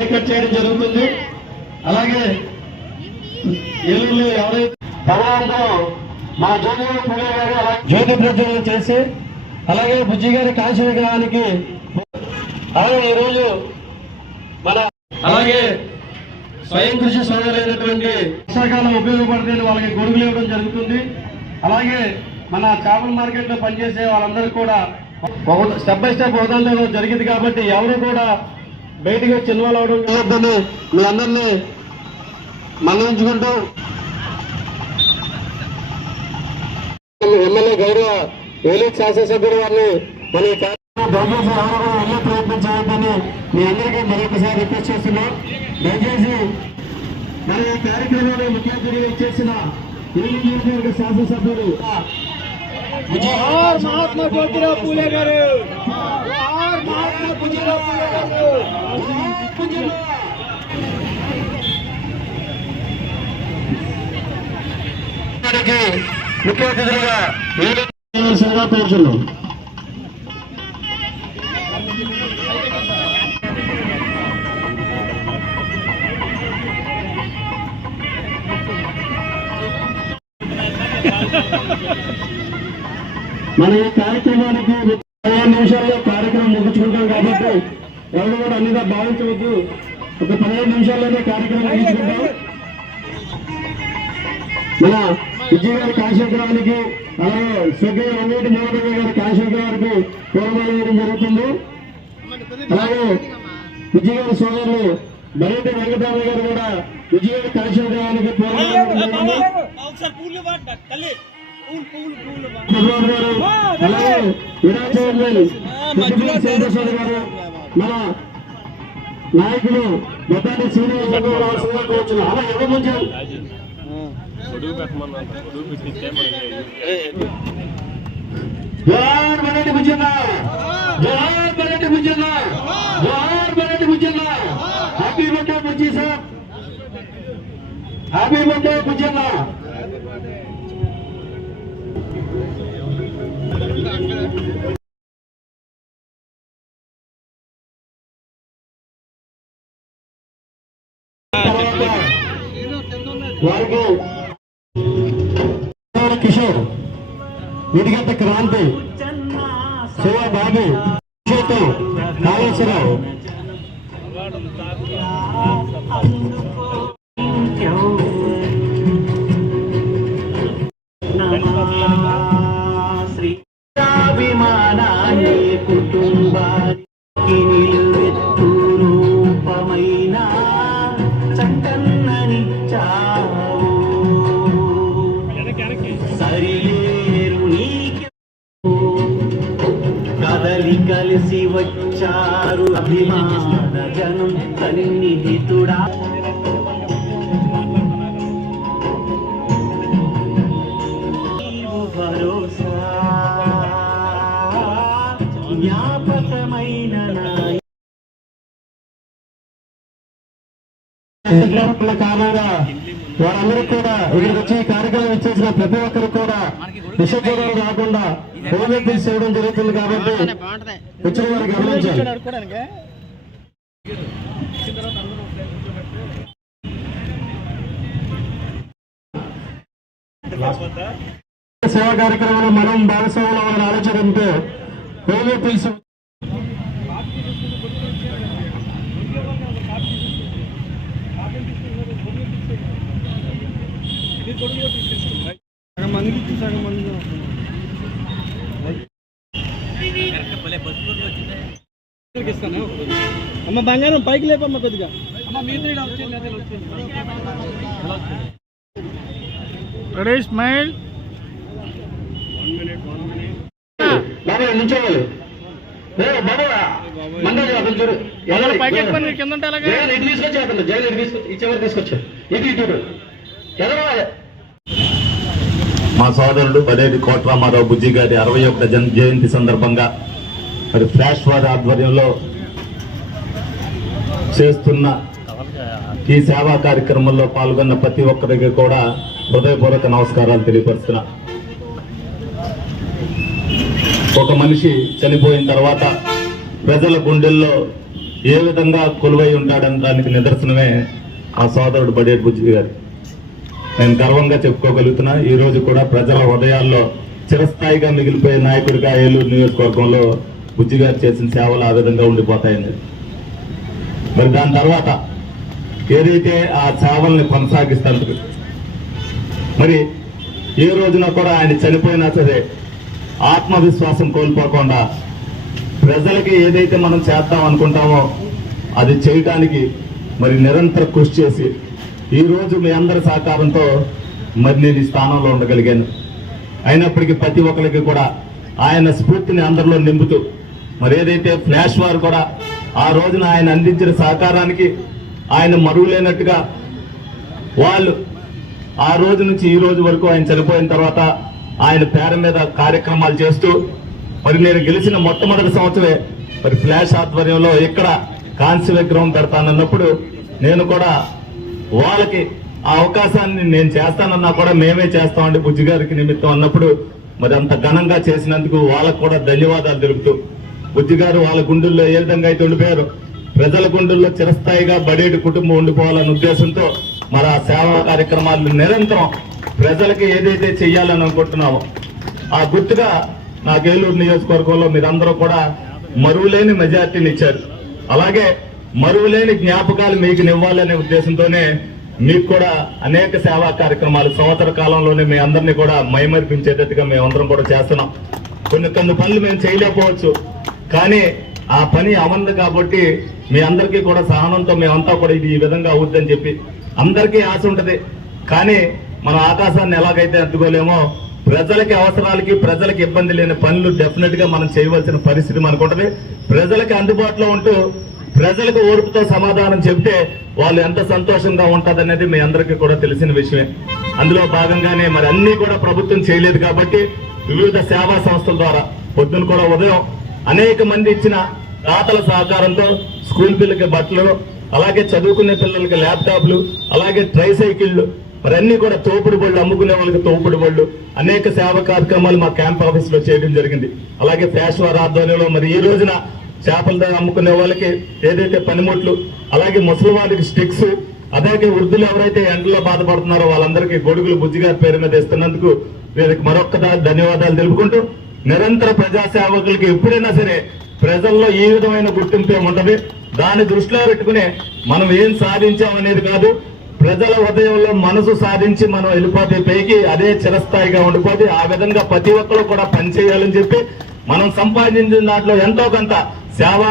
Ticket చేయడం జరుగుతుంది. అలాగే ఏలూరులో ఎవరైతే మా జ్యోతి గారు ప్రజ్వలన చేసి అలాగే బుజ్జి గారి కాశీ విగ్రహానికి అలాగే ఈరోజు మన అలాగే స్వయం కృషి సోదరులైనటువంటి వర్షాకాలం ఉపయోగపడుతుంది వాళ్ళకి గొడుగులు ఇవ్వడం జరుగుతుంది. అలాగే మన చేపల మార్కెట్లో పనిచేసే వాళ్ళందరూ కూడా స్టెప్ బై స్టెప్ వదలడం జరిగింది కాబట్టి ఎవరు కూడా బయటికి వచ్చి ఇన్వాల్వ్ అవడం కావద్దని మీ అందరినీ మన్నించుకుంటూ ఎమ్మెల్యే గౌరవ ఏలూరు శాసనసభ్యుల వారిని మన దయచేసి ఎవరు వెళ్ళే ప్రయత్నం చేయొద్దని మీ అందరికీ మరొకసారి రిక్వెస్ట్ చేస్తున్నాం. దయచేసి మన ఈ కార్యక్రమంలో ముఖ్య అతిథిగా చేసిన ఏలూరు నియోజకవర్గ శాసనసభ్యులు మహాత్మా జ్యోతిరావు పూలే గారు జోహార్ మహాత్మా జ్యోతిరావు పూలే గారు గారికి ముఖ్య అతిథులుగా ఏలూరు పేర్చున్నాం మన ఈ కార్యక్రమానికి ఐదు నిమిషాల్లో కార్యక్రమం ముగించుకుంటాం కాబట్టి ఎవరు కూడా అన్నిగా భావించవద్దు ఒక పదిహేను నిమిషాల్లోనే కార్యక్రమం ముగించుకుంటాం మన విజయ్ గారి కాశీగ్రహానికి అలాగే స్వర్గీయ వెంకటి మోహన్ గారి కాశీగ్రహానికి పూర్వమానం వేయడం జరుగుతుంది. అలాగే విజయ్ గారి సోదరులు బయట వెంకటరామయ్య గారు కూడా విజయ్ గారి చంద్రబాబు గారు అలాగే శ్రీనివాసరావు గారు మన నాయకులు గారు రావాల్సిందిగా కోరుచున్నాం అలా ఎవరి నుంచి జోహార్ మరటి బుజ్జన్న జోహార్ మరటి బుజ్జన్న జోహార్ Marati Bujjanna happy birthday Bujji sir. Happy birthday Bujjanna వారికి కిషోర్ విడిగట్ట క్రాంతి శివ బాబు చేతు కాళేశ్వరరావు. కలిసి వచ్చారు అభిమాన జనం సన్నిహితుడా. జ్ఞాపకమైన వారందరూ కూడా ఇక్కడికి వచ్చి కార్యక్రమం ఇచ్చేసిన ప్రతి ఒక్కరు కూడా విషజ్వరాలు రాకుండా కోవిడ్ టీస్ చేయడం జరుగుతుంది కాబట్టి వచ్చిన వారు గమనించాలి. సేవా కార్యక్రమంలో మనం భాగస్వాములు ఆలోచనతో కోవిడ్ టీస్ సగం ఇస్తాను. అమ్మ బంగారం పైకి లేపమ్మ కొద్దిగా రెడీ స్మైల్. బాబా నుంచోవాలి ఏ బాబా మండలి అతను చూడు. ఎవరు పైకి ఎక్కువ కింద ఉంటే అలాగే జగన్ ఇటు తీసుకొచ్చి అతను. జగన్ ఇటు తీసుకొచ్చి ఇచ్చేవారు తీసుకొచ్చా ఇటు ఇటు. ఇటు. ఎదరా మా సోదరుడు బడేటి కోట్రామారావు బుజ్జి గారి అరవై ఒకట జన్ జయంతి సందర్భంగా మరి ఫ్లాష్ వార్ ఆధ్వర్యంలో చేస్తున్న ఈ సేవా కార్యక్రమంలో పాల్గొన్న ప్రతి ఒక్కరికి కూడా హృదయపూర్వక నమస్కారాలు తెలియపరుస్తున్నా. ఒక మనిషి చనిపోయిన తర్వాత ప్రజల గుండెల్లో ఏ విధంగా కొలువై ఉంటాడని దానికి నిదర్శనమే ఆ సోదరుడు బడేటి బుజ్జి గారు. నేను గర్వంగా చెప్పుకోగలుగుతున్నా ఈ రోజు కూడా ప్రజల హృదయాల్లో చిరస్థాయిగా మిగిలిపోయే నాయకుడిగా ఏలూరు నియోజకవర్గంలో బుజ్జి గారు చేసిన సేవలు ఆ విధంగా ఉండిపోతాయని. మరి దాని తర్వాత ఏదైతే ఆ సేవల్ని కొనసాగిస్తారు మరి ఏ రోజున కూడా ఆయన చనిపోయినా సరే ఆత్మవిశ్వాసం కోల్పోకుండా ప్రజలకి ఏదైతే మనం చేద్దాం అనుకుంటామో అది చేయటానికి మరి నిరంతర కృషి చేసి ఈరోజు మీ అందరి సహకారంతో మరి నేను ఈ స్థానంలో ఉండగలిగాను. అయినప్పటికీ ప్రతి ఒక్కరికి కూడా ఆయన స్ఫూర్తిని అందరిలో నింపుతూ మరి ఏదైతే ఫ్లాష్ వారు కూడా ఆ రోజున ఆయన అందించిన సహకారానికి ఆయన మరువులేనట్టుగా వాళ్ళు ఆ రోజు నుంచి ఈ రోజు వరకు ఆయన చనిపోయిన తర్వాత ఆయన పేర మీద కార్యక్రమాలు చేస్తూ మరి నేను గెలిచిన మొట్టమొదటి సంవత్సరమే మరి ఫ్లాష్ ఆధ్వర్యంలో ఇక్కడ కాంస్య విగ్రహం పెడతానన్నప్పుడు నేను కూడా వాళ్ళకి ఆ అవకాశాన్ని నేను చేస్తానన్నా కూడా మేమే చేస్తామండి బుజ్జి గారికి నిమిత్తం అన్నప్పుడు మరి అంత ఘనంగా చేసినందుకు వాళ్ళకు కూడా ధన్యవాదాలు తెలుపుతూ బుజ్జి గారు వాళ్ళ గుండెల్లో ఏ విధంగా అయితే ఉండిపోయారు ప్రజల గుండెల్లో చిరస్థాయిగా బడేటి కుటుంబం ఉండిపోవాలనే ఉద్దేశంతో మరి ఆ సేవా కార్యక్రమాలు నిరంతరం ప్రజలకి ఏదైతే చెయ్యాలని అనుకుంటున్నామో ఆ గుర్తుగా నాకు ఏలూరు నియోజకవర్గంలో మీరందరూ కూడా మరువులేని మెజార్టీని ఇచ్చారు. అలాగే మరువులేని జ్ఞాపకాలు మీకు నివ్వాలనే ఉద్దేశంతోనే మీకు కూడా అనేక సేవా కార్యక్రమాలు సంవత్సర కాలంలోనే మీ అందరినీ కూడా మైమరిపించేటట్టుగా మేమందరం కూడా చేస్తున్నాం. కొన్ని కొన్ని పనులు మేము చేయలేకపోవచ్చు. కానీ ఆ పని అవంది కాబట్టి మీ అందరికీ కూడా సహనంతో మేమంతా కూడా ఇది ఈ విధంగా అవుద్దని చెప్పి అందరికీ ఆశ ఉంటుంది. కానీ మన ఆకాశాన్ని ఎలాగైతే అందుకోలేమో ప్రజలకి అవసరాలకి ప్రజలకి ఇబ్బంది లేని పనులు డెఫినెట్గా మనం చేయవలసిన పరిస్థితి మనకుంటది. ప్రజలకి అందుబాటులో ఉంటూ ప్రజలకు ఓర్పుతో సమాధానం చెప్తే వాళ్ళు ఎంత సంతోషంగా ఉంటదనేది మీ అందరికీ కూడా తెలిసిన విషయమే. అందులో భాగంగానే మరి అన్ని కూడా ప్రభుత్వం చేయలేదు కాబట్టి వివిధ సేవా సంస్థల ద్వారా పొద్దున కూడా ఉదయం అనేక మంది ఇచ్చిన దాతల సహకారంతో స్కూల్ పిల్లలకి బట్టలు అలాగే చదువుకునే పిల్లలకి ల్యాప్టాప్లు అలాగే ట్రై సైకిళ్ళు మరి కూడా తోపుడు బళ్ళు అమ్ముకునే వాళ్ళకి తోపుడు బళ్ళు అనేక సేవా కార్యక్రమాలు మా క్యాంప్ ఆఫీస్లో చేయడం జరిగింది. అలాగే ఫ్యాష్ వార్ ఆధ్వర్యంలో మరి ఈ రోజున చేపల దగ్గర అమ్ముకునే వాళ్ళకి ఏదైతే పనిముట్లు అలాగే ముసలివాడికి స్టిక్స్ అలాగే వృద్ధులు ఎవరైతే ఎండలో బాధపడుతున్నారో వాళ్ళందరికీ గొడుగులు బుజ్జిగారి పేరు మీద ఇస్తున్నందుకు వీరికి మరొక్కసారి ధన్యవాదాలు తెలుపుకుంటూ నిరంతర ప్రజాసేవకులకి ఎప్పుడైనా సరే ప్రజల్లో ఈ విధమైన గుర్తింపు ఏముంటది దాన్ని దృష్టిలో పెట్టుకునే మనం ఏం సాధించామనేది కాదు. ప్రజల హృదయంలో మనసు సాధించి మనం వెళ్ళిపోతే పైకి అదే చిరస్థాయిగా ఉండిపోతే ఆ విధంగా ప్రతి ఒక్కరు కూడా పనిచేయాలని చెప్పి మనం సంపాదించిన దాంట్లో ఎంతో కొంత సేవా